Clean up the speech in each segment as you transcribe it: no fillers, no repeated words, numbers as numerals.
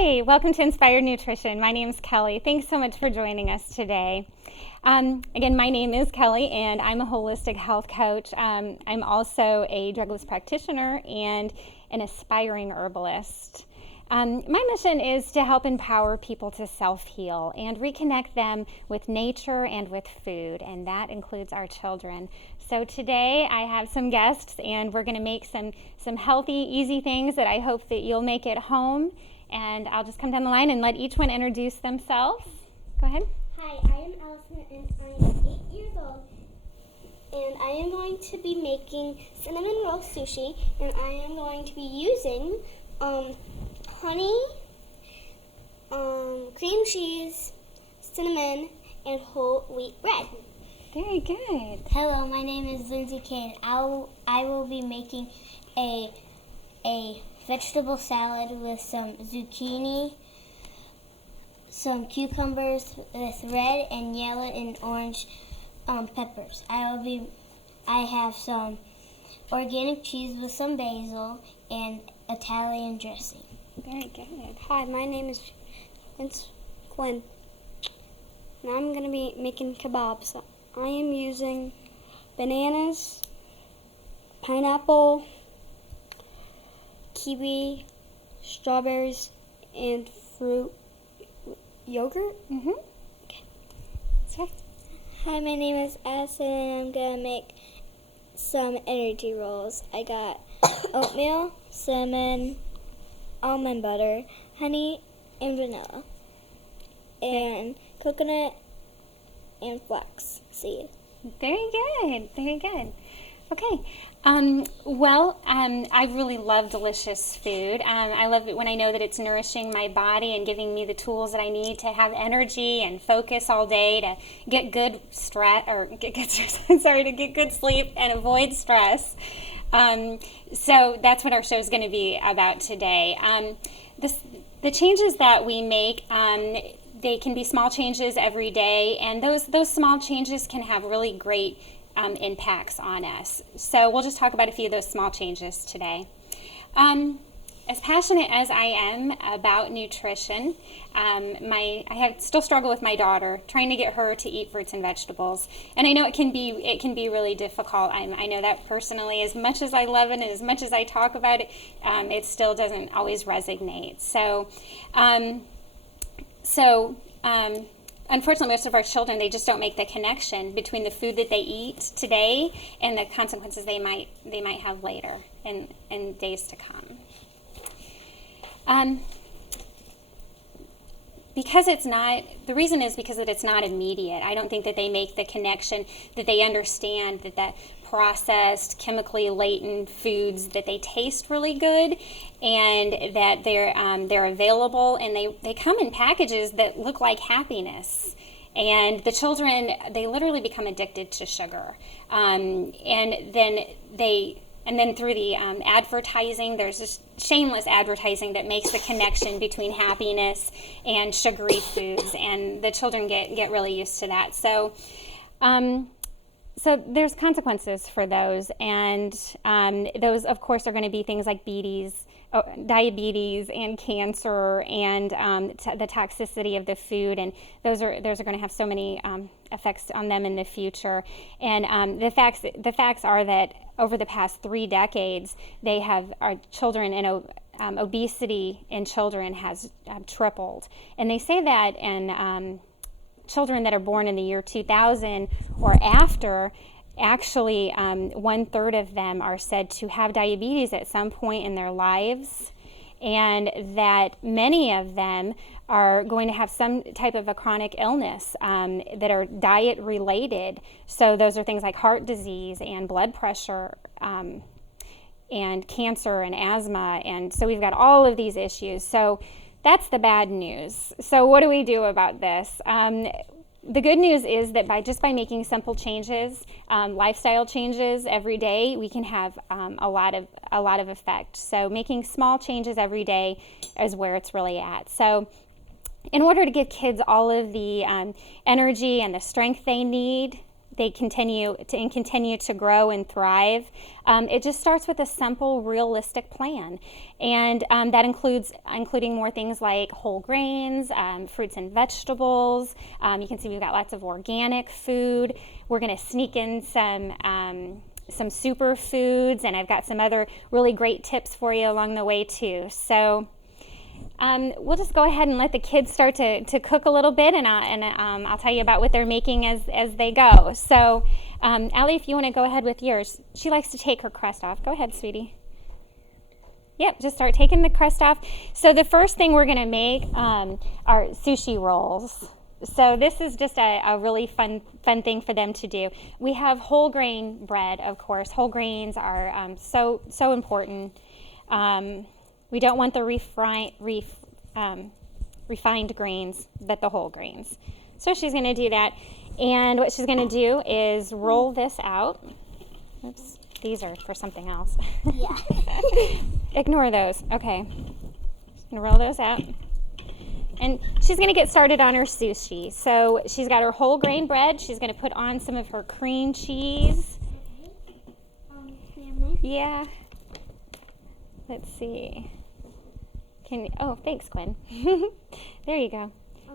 Hi, welcome to Inspired Nutrition. My name is Kelley. Thanks so much for joining us today. Again, my name is Kelley, and I'm a holistic health coach. I'm also a drugless practitioner and an aspiring herbalist. My mission is to help empower people to self-heal and reconnect them with nature and with food, and that includes our children. So today I have some guests, and we're going to make some healthy, easy things that I hope that you'll make at home. And I'll just come down the line and let each one introduce themselves. Go ahead. Hi, I am Allison, and I'm 8 years old. And I am going to be making cinnamon roll sushi, and I am going to be using honey, cream cheese, cinnamon, and whole wheat bread. Very good. Hello, my name is Lindsay Kane. I will be making a vegetable salad with some zucchini, some cucumbers with red and yellow and orange peppers. I have some organic cheese with some basil and Italian dressing. Very good. Hi, my name is Vince Quinn, and I'm going to be making kebabs. I am using bananas, pineapple, kiwi, strawberries, and fruit yogurt. Okay. That's right. Hi, my name is Addison, and I'm going to make some energy rolls. I got oatmeal, cinnamon, almond butter, honey, and vanilla, and coconut and flax seed. Very good. Very good. Okay. I really love delicious food. I love it when I know that it's nourishing my body and giving me the tools that I need to have energy and focus all day to get good to get good sleep and avoid stress. So that's what our show is going to be about today. The changes that we make, they can be small changes every day, and those small changes can have really great impacts on us. So we'll just talk about a few of those small changes today. As passionate as I am about nutrition, I still struggle with my daughter, trying to get her to eat fruits and vegetables. And I know it can be really difficult. I know that personally. As much as I love it and as much as I talk about it, it still doesn't always resonate. Unfortunately, most of our children, they just don't make the connection between the food that they eat today and the consequences they might have later in days to come. The reason is because it's not immediate. I don't think that they make the connection, that they understand that processed, chemically latent foods, that they taste really good and that they're available, and they come in packages that look like happiness. And the children, they literally become addicted to sugar. And then through the advertising, there's this shameless advertising that makes the connection between happiness and sugary foods, and the children get really used to that. So there's consequences for those, and those, of course, are going to be things like diabetes and cancer and the toxicity of the food, and those are going to have so many effects on them in the future. And the facts are that over the past 3 decades, our children and obesity in children has tripled, and they say that in children that are born in the year 2000 or after, actually 1/3 of them are said to have diabetes at some point in their lives, and that many of them are going to have some type of a chronic illness that are diet related. So those are things like heart disease and blood pressure and cancer and asthma, and so we've got all of these issues. So that's the bad news. So what do we do about this? The good news is that by making simple changes, lifestyle changes every day, we can have a lot of effect. So making small changes every day is where it's really at. So in order to give kids all of the energy and the strength they need they continue to grow and thrive. It just starts with a simple, realistic plan, and that including more things like whole grains, fruits and vegetables. You can see we've got lots of organic food. We're going to sneak in some superfoods, and I've got some other really great tips for you along the way too. So we'll just go ahead and let the kids start to cook a little bit, and I'll tell you about what they're making as they go. So Allie, if you want to go ahead with yours. She likes to take her crust off. Go ahead, sweetie. Yep, just start taking the crust off. So the first thing we're going to make are sushi rolls. So this is just a really fun thing for them to do. We have whole grain bread, of course. Whole grains are so important. We don't want the refined grains, but the whole grains. So she's going to do that. And what she's going to do is roll this out. Oops, these are for something else. Yeah. Ignore those. Okay. Just going to roll those out. And she's going to get started on her sushi. So she's got her whole grain bread. She's going to put on some of her cream cheese. Yeah. Let's see. Thanks, Quinn. There you go.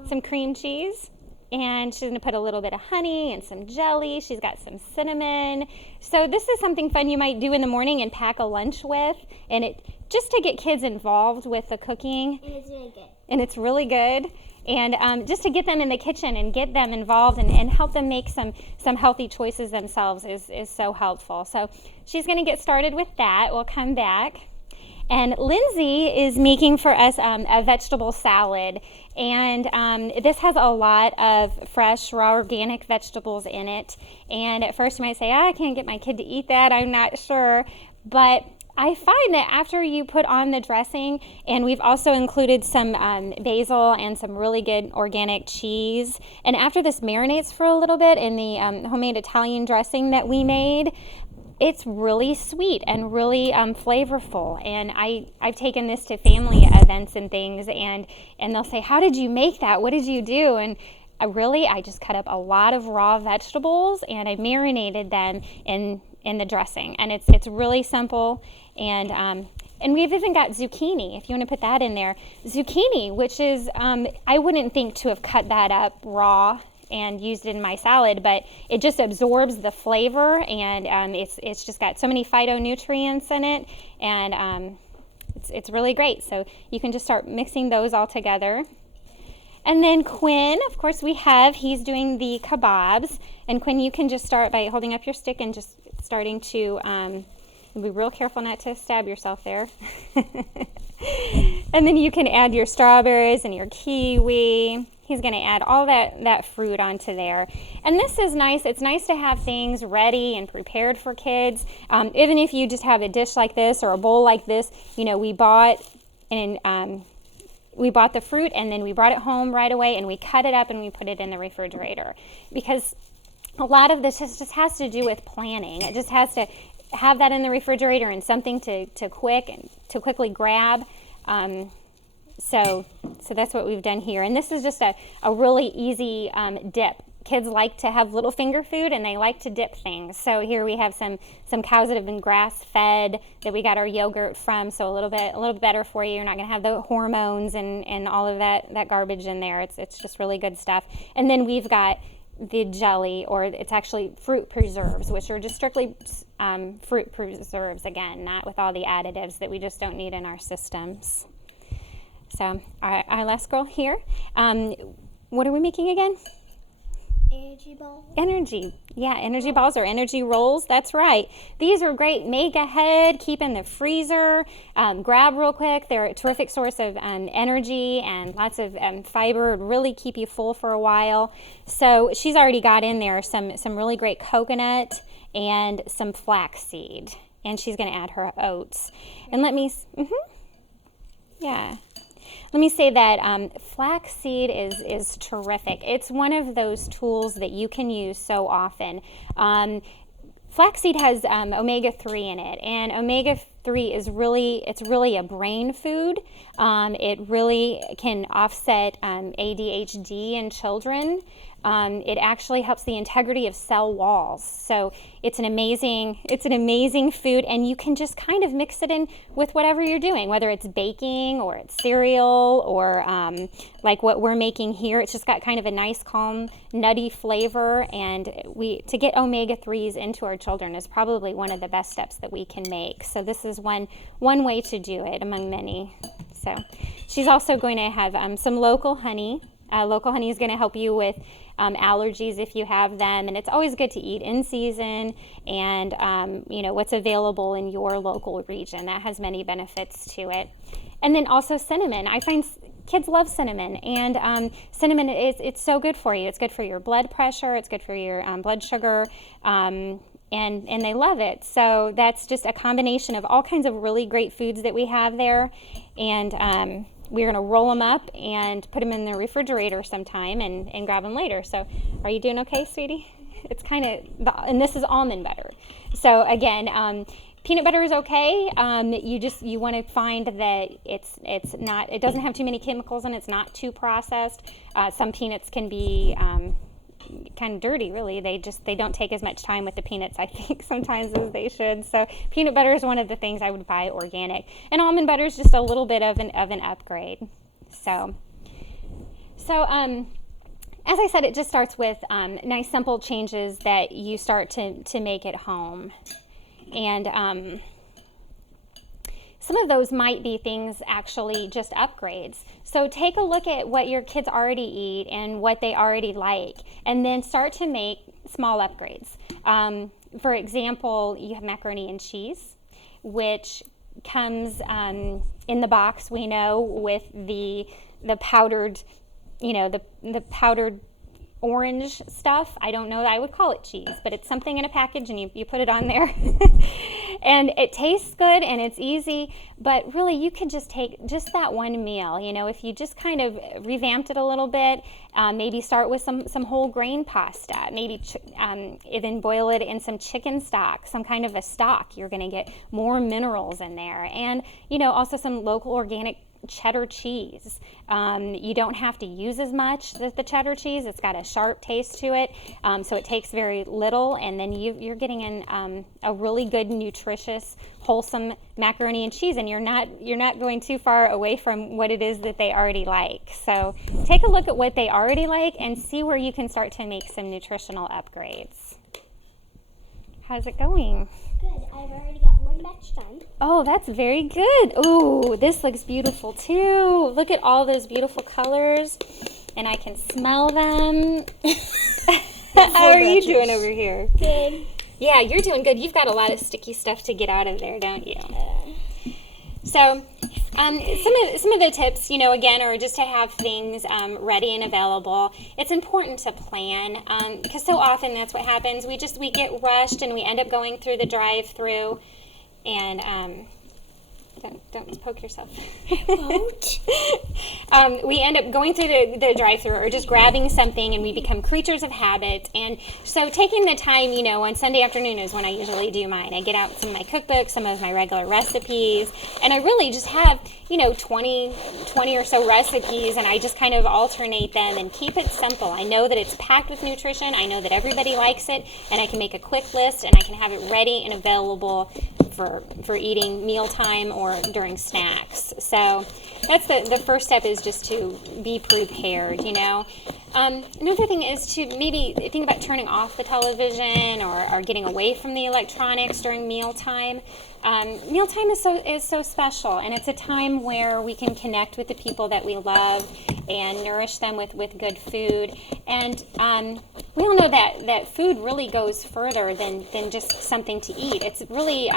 Some cream cheese. And she's going to put a little bit of honey and some jelly. She's got some cinnamon. So this is something fun you might do in the morning and pack a lunch with. And just to get kids involved with the cooking. And it's really good. And it's really good. And just to get them in the kitchen and get them involved and help them make some healthy choices themselves is so helpful. So she's going to get started with that. We'll come back. And Lindsay is making for us a vegetable salad. And this has a lot of fresh, raw, organic vegetables in it. And at first you might say, I can't get my kid to eat that. I'm not sure. But I find that after you put on the dressing, and we've also included some basil and some really good organic cheese, and after this marinates for a little bit in the homemade Italian dressing that we made, it's really sweet and really flavorful. And I've taken this to family events and things, and they'll say, how did you make that? What did you do? And I just cut up a lot of raw vegetables and I marinated them in the dressing. And it's really simple. And we've even got zucchini, if you want to put that in there. Zucchini, which is, I wouldn't think to have cut that up raw and used it in my salad, but it just absorbs the flavor, and it's just got so many phytonutrients in it, and it's really great. So you can just start mixing those all together. And then Quinn, of course, he's doing the kebabs, and Quinn, you can just start by holding up your stick and just starting to be real careful not to stab yourself there. And then you can add your strawberries and your kiwi. He's going to add all that fruit onto there. And this is nice. It's nice to have things ready and prepared for kids. Even if you just have a dish like this or a bowl like this, we bought the fruit and then we brought it home right away and we cut it up and we put it in the refrigerator. Because a lot of this just has to do with planning. It just has to have that in the refrigerator and something to quickly grab. So that's what we've done here. And this is just a really easy dip. Kids like to have little finger food and they like to dip things. So here we have some cows that have been grass fed that we got our yogurt from. So a little bit better for you. You're not going to have the hormones and all of that garbage in there. It's just really good stuff. And then we've got the jelly, or it's actually fruit preserves, which are just strictly fruit preserves, again, not with all the additives that we just don't need in our systems. So our last girl here, what are we making again? Energy balls. Energy balls or energy rolls. That's right. These are great. Make ahead, keep in the freezer, grab real quick. They're a terrific source of energy and lots of fiber. Really keep you full for a while. So she's already got in there some really great coconut and some flaxseed, and she's going to add her oats. And let me say that flaxseed is terrific. It's one of those tools that you can use so often. Flaxseed has omega-3 in it, and omega-3 is really a brain food. It really can offset ADHD in children. It actually helps the integrity of cell walls. So it's an amazing food, and you can just kind of mix it in with whatever you're doing, whether it's baking or it's cereal or like what we're making here. It's just got kind of a nice, calm, nutty flavor, and to get omega-3s into our children is probably one of the best steps that we can make. So this is one way to do it among many. So she's also going to have some local honey. Local honey is going to help you with allergies if you have them, and it's always good to eat in season and what's available in your local region. That has many benefits to it. And then also cinnamon. I find kids love cinnamon, and cinnamon it's so good for you. It's good for your blood pressure. It's good for your blood sugar. And they love it. So that's just a combination of all kinds of really great foods that we have there, and we're going to roll them up and put them in the refrigerator sometime and grab them later. So are you doing okay, sweetie? It's kind of, and this is almond butter. So again, peanut butter is okay. You want to find that it doesn't have too many chemicals and it's not too processed. Some peanuts can be kind of dirty, really. They don't take as much time with the peanuts, I think, sometimes as they should. So peanut butter is one of the things I would buy organic, and almond butter is just a little bit of an upgrade. So as I said, it just starts with nice simple changes that you start to make at home, and some of those might be things actually just upgrades. So take a look at what your kids already eat and what they already like, and then start to make small upgrades. For example, you have macaroni and cheese, which comes in the box, we know, with the powdered, the powdered orange stuff. I don't know that I would call it cheese, but it's something in a package, and you put it on there. And it tastes good and it's easy, but really you could just take just that one meal. If you just kind of revamped it a little bit, maybe start with some whole grain pasta, maybe even boil it in some chicken stock, some kind of a stock. You're going to get more minerals in there, and also some local organic cheddar cheese. You don't have to use as much the cheddar cheese. It's got a sharp taste to it, so it takes very little, and then you're getting in a really good, nutritious, wholesome macaroni and cheese, and you're not going too far away from what it is that they already like. So take a look at what they already like and see where you can start to make some nutritional upgrades. How's it going? Good. I've already got one batch done. Oh, that's very good. Ooh, this looks beautiful too. Look at all those beautiful colors, and I can smell them. How are you doing over here? Good. Yeah, you're doing good. You've got a lot of sticky stuff to get out of there, don't you? So some of the tips, again, are just to have things ready and available. It's important to plan, because so often that's what happens. We get rushed and we end up going through the drive-through, and don't poke yourself. We end up going through the drive-thru or just grabbing something, and we become creatures of habit. And so taking the time, on Sunday afternoon is when I usually do mine. I get out some of my cookbooks, some of my regular recipes, and I really just have 20 or so recipes, and I just kind of alternate them and keep it simple. I know that it's packed with nutrition. I know that everybody likes it, and I can make a quick list, and I can have it ready and available for eating mealtime or during snacks. So that's the first step, is just to be prepared. Another thing is to maybe think about turning off the television or getting away from the electronics during mealtime. Mealtime is so special, and it's a time where we can connect with the people that we love and nourish them with good food. And we all know that food really goes further than just something to eat. It's really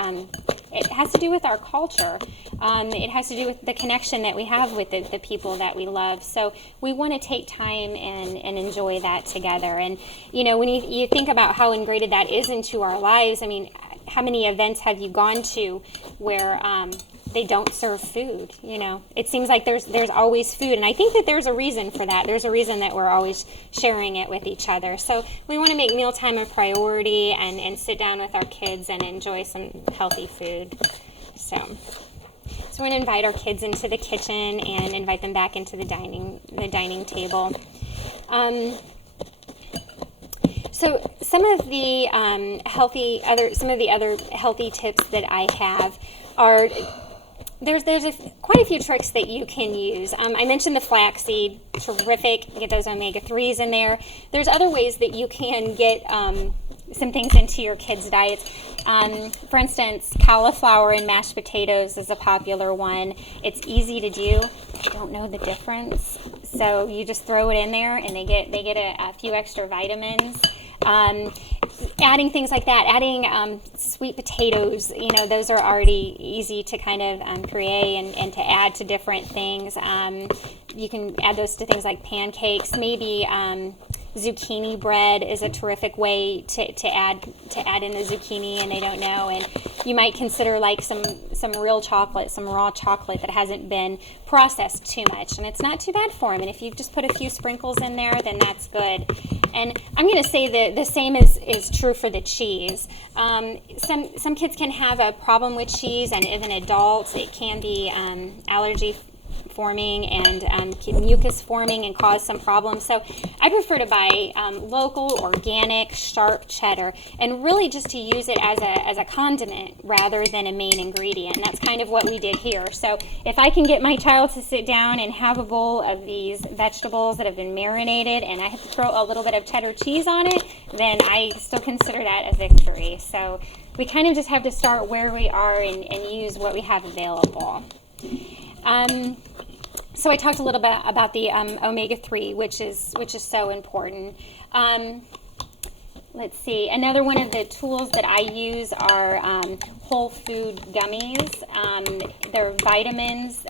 it has to do with our culture. It has to do with the connection that we have with the people that we love. So we want to take time and enjoy that together. And when you think about how integrated that is into our lives, I mean, how many events have you gone to where they don't serve food? It seems like there's always food, and I think that there's a reason for that. There's a reason that we're always sharing it with each other. So we want to make mealtime a priority and sit down with our kids and enjoy some healthy food. So we're going to invite our kids into the kitchen and invite them back into the dining table. So some of the other healthy tips that I have are there's quite a few tricks that you can use. I mentioned the flaxseed, terrific. Get those omega-3s in there. There's other ways that you can get some things into your kids' diets. For instance, cauliflower and mashed potatoes is a popular one. It's easy to do. I don't know the difference, so you just throw it in there, and they get a few extra vitamins. Adding things like that, adding sweet potatoes, those are already easy to kind of puree and to add to different things. You can add those to things like pancakes. Maybe zucchini bread is a terrific way to add in the zucchini, and they don't know. And you might consider like some real chocolate, some raw chocolate that hasn't been processed too much, and it's not too bad for them. And if you just put a few sprinkles in there, then that's good. And I'm going to say that the same is true for the cheese. Some kids can have a problem with cheese, and even adults, it can be allergy forming and mucus forming and cause some problems. So I prefer to buy local, organic, sharp cheddar, and really just to use it as a condiment rather than a main ingredient. And that's kind of what we did here. So if I can get my child to sit down and have a bowl of these vegetables that have been marinated, and I have to throw a little bit of cheddar cheese on it, then I still consider that a victory. So we kind of just have to start where we are and use what we have available. So I talked a little bit about the omega-3, which is so important. Let's see. Another one of the tools that I use are whole food gummies. They're vitamins.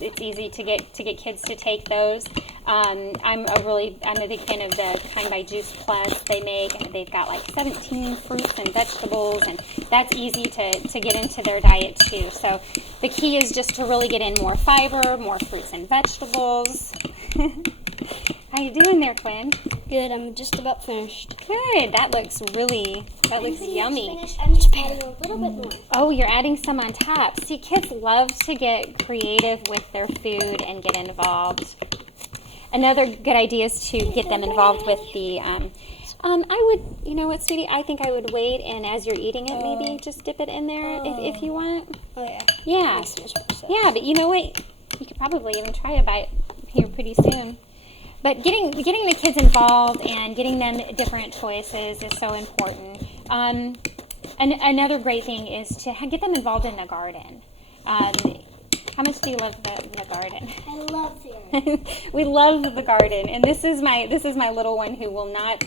It's easy to get kids to take those. I'm a big fan of the Kind by Juice Plus. They've got like 17 fruits and vegetables, and that's easy to get into their diet too. So the key is just to really get in more fiber, more fruits and vegetables. How you doing there, Quinn? Good. I'm just about finished. Good. That looks yummy. Finished. I'm just adding a little bit more. Oh, you're adding some on top. See, kids love to get creative with their food and get involved. Another good idea is to get them involved with the, I would, you know what, sweetie, I think I would wait, and as you're eating it, maybe just dip it in there if you want. Oh, yeah. Yeah. Yeah, but you know what, you could probably even try to buy it here pretty soon. But getting the kids involved and getting them different choices is so important. And another great thing is to get them involved in the garden. How much do you love the garden? I love the garden. We love the garden, and this is my little one who will not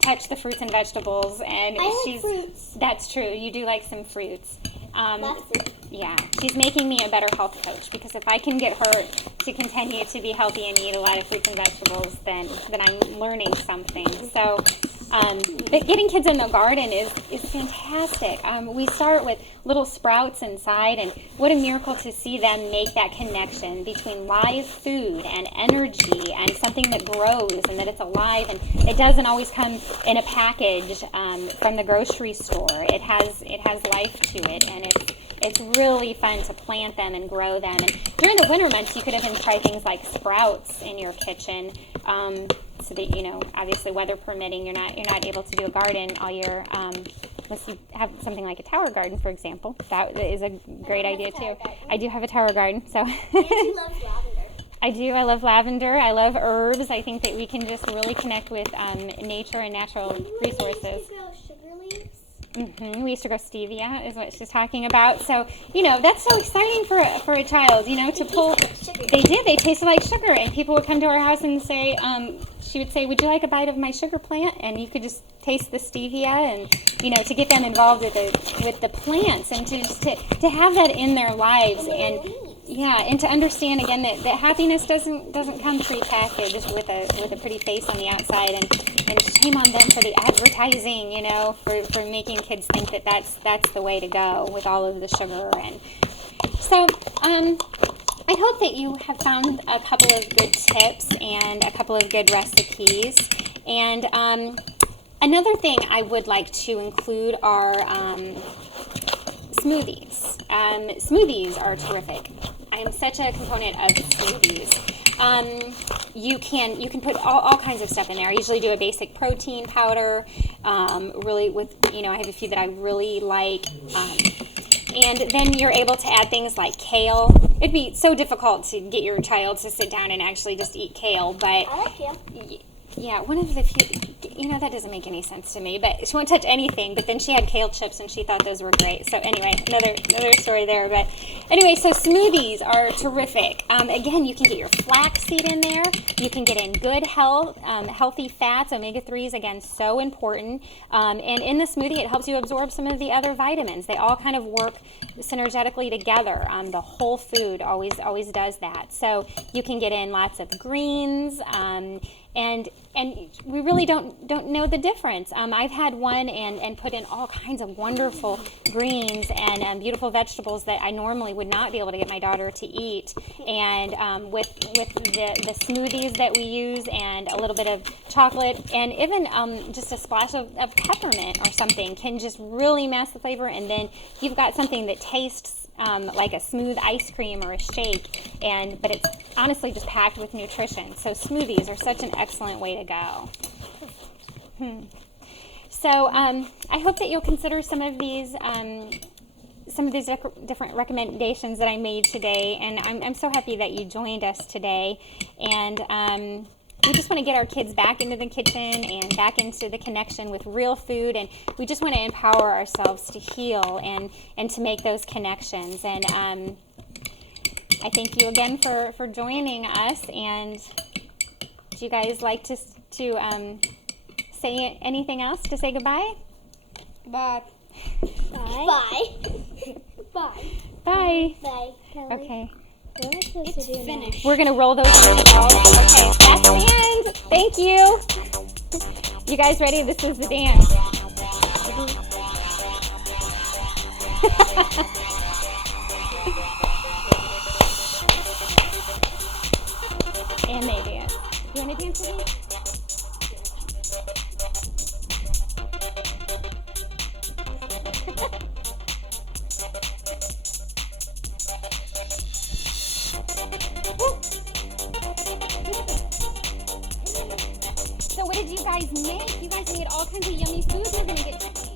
touch the fruits and vegetables. And I like fruits. That's true. You do like some fruits. Love fruit. Yeah, she's making me a better health coach, because if I can get her to continue to be healthy and eat a lot of fruits and vegetables, then I'm learning something. So, but getting kids in the garden is fantastic. We start with little sprouts inside, and what a miracle to see them make that connection between live food and energy and something that grows and that it's alive, and it doesn't always come in a package from the grocery store. It has life to it, and it's really fun to plant them and grow them. And during the winter months, you could even try things like sprouts in your kitchen, so that, obviously weather permitting, you're not able to do a garden all year. Unless you have something like a tower garden, for example. That is a great idea too. I do have a tower garden, so. And she loves lavender. I do. I love lavender. I love herbs. I think that we can just really connect with nature and natural resources. We used to grow stevia, is what she's talking about. So, that's so exciting for a child, to pull. They did. They tasted like sugar, and people would come to our house and say, she would say, "Would you like a bite of my sugar plant?" And you could just taste the stevia, and to get them involved with the plants, and to have that in their lives, and to understand again that happiness doesn't come prepackaged with a pretty face on the outside, and shame on them for the advertising, for making kids think that that's the way to go with all of the sugar. And so I hope that you have found a couple of good tips and a couple of good recipes. And another thing I would like to include are smoothies. Smoothies are terrific. I am such a component of smoothies. you can put all kinds of stuff in there. I usually do a basic protein powder, really with, I have a few that I really like. And then you're able to add things like kale. It'd be so difficult to get your child to sit down and actually just eat kale, but I like kale. yeah, one of the few, that doesn't make any sense to me, but she won't touch anything, but then she had kale chips and she thought those were great. So anyway, another story there, but anyway, so smoothies are terrific. Again, you can get your flaxseed in there. You can get in good health, healthy fats, omega-3s, again, so important. And in the smoothie, it helps you absorb some of the other vitamins. They all kind of work synergetically together. The whole food always does that. So you can get in lots of greens, and we really don't know the difference. I've had one and put in all kinds of wonderful greens and beautiful vegetables that I normally would not be able to get my daughter to eat. And with the smoothies that we use and a little bit of chocolate and even just a splash of peppermint or something can just really mask the flavor. And then you've got something that tastes like a smooth ice cream or a shake, but it's honestly just packed with nutrition. So smoothies are such an excellent way to go. So I hope that you'll consider some of these different recommendations that I made today, and I'm so happy that you joined us today. And we just want to get our kids back into the kitchen and back into the connection with real food, and we just want to empower ourselves to heal and to make those connections. And I thank you again for joining us. And do you guys like to say anything else to say goodbye? Bye. Bye. Bye. Bye. Bye. Kelley. Okay. What am I supposed to do now? We're going to roll those balls. Okay, that's the end. Thank you. You guys ready? This is the dance. And they dance. You want to dance with me? So what did you guys make? You guys made all kinds of yummy food. We're going to get